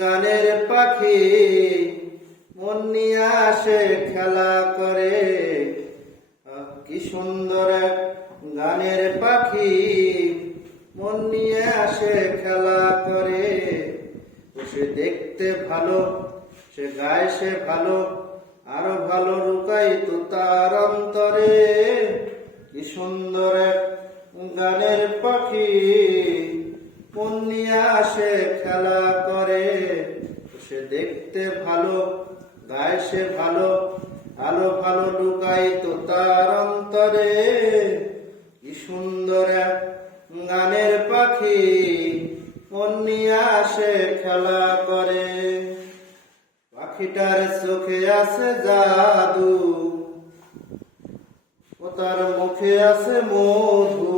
গানের পাখি, মন নিয়ে আসে খেলা করে। কি সুন্দর গানের পাখি, মন নিয়ে আসে খেলা করে। সে দেখতে ভালো, সে গায়ে সে ভালো, আরও ভালো রুকাই তো তার অন্তরে। কি সুন্দর গানের পাখি, মন নিয়ে আসে দেখতে ভালো, গায়ে সে ভালো, আলো ভালো লুকাই তো তার অন্তরে। কি সুন্দর গানের পাখি আসে খেলা করে। পাখিটার চোখে আছে জাদু, ও তার মুখে আছে মধু।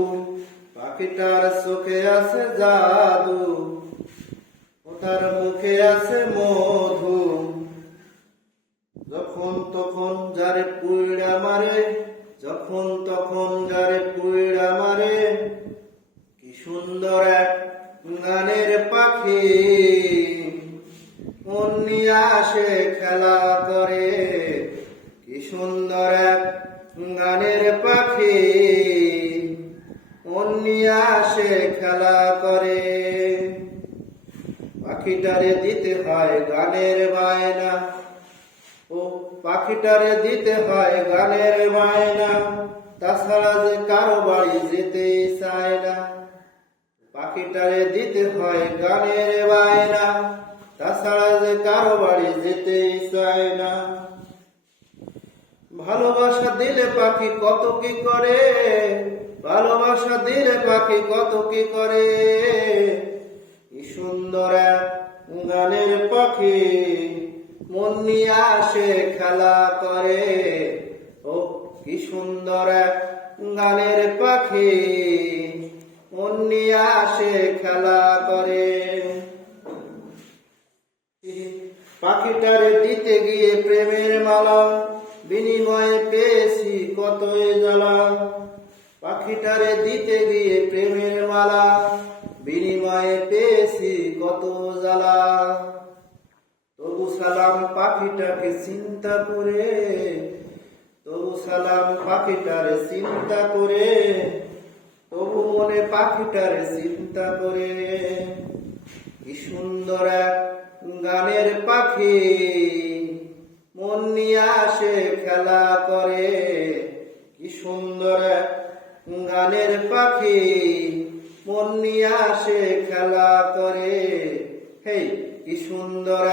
পাখিটার চোখে আছে জাদু। তার মুখে আছে মধু। যখন তখন যারে পুইড়া মারে, যখন তখন যারে পুইড়া মারে, কি সুন্দর এক গানের পাখি। মন নিয়ে আসে খেলা করে, কি সুন্দর এক গানের পাখি। মন নিয়ে আসে খেলা করে। পাখিটারে দিতে হয় গানের বায়না। ও পাখিটারে দিতে হয় গানের বায়না। তাছাড়া যে কারও বাড়ি যেতে চায় না। পাখিটারে দিতে হয় গানের বায়না। তাছাড়া যে কারও বাড়ি যেতে চায় না। ভালোবাসা দিলে পাখি কত কি করে? ভালোবাসা দিলে পাখি কত কি করে? মন নিয়ে আসে খেলা করে। ও, কি সুন্দর গানের পাখি। নিয়ে আসে খেলা করে। পাখিটারে দিতে গিয়ে প্রেমের মালা, বিনিময়ে পেয়েছি কতই জ্বালা। পাখিটারে দিতে গিয়ে প্রেমের মালা সালাম পাখিটাকে চিন্তা করে, তবু সালাম পাখিটারে চিন্তা করে, তবু মনে পাখিটারে চিন্তা করে। কি সুন্দর এক গানের পাখি, মন নিয়ে আসে খেলা করে। কি সুন্দর গানের পাখি, মন নিয়ে আসে খেলা করে। হেই কি সুন্দর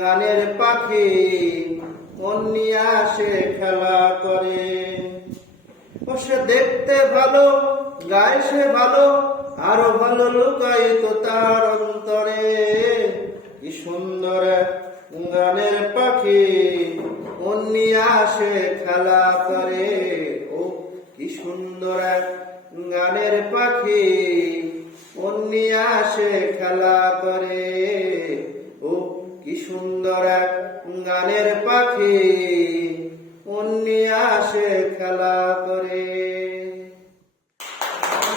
গানের পাখি। নিয়ে আসে খেলা করে। ও, সে দেখতে ভালো, গায়ে সে ভালো, আরও ভালো লুকাই তো তার অন্তরে। কি সুন্দর গানের পাখি। নিয়ে আসে খেলা করে। নিয়ে আসে খেলা করে। ও কি সুন্দর এক গানের পাখি। অন্যা সে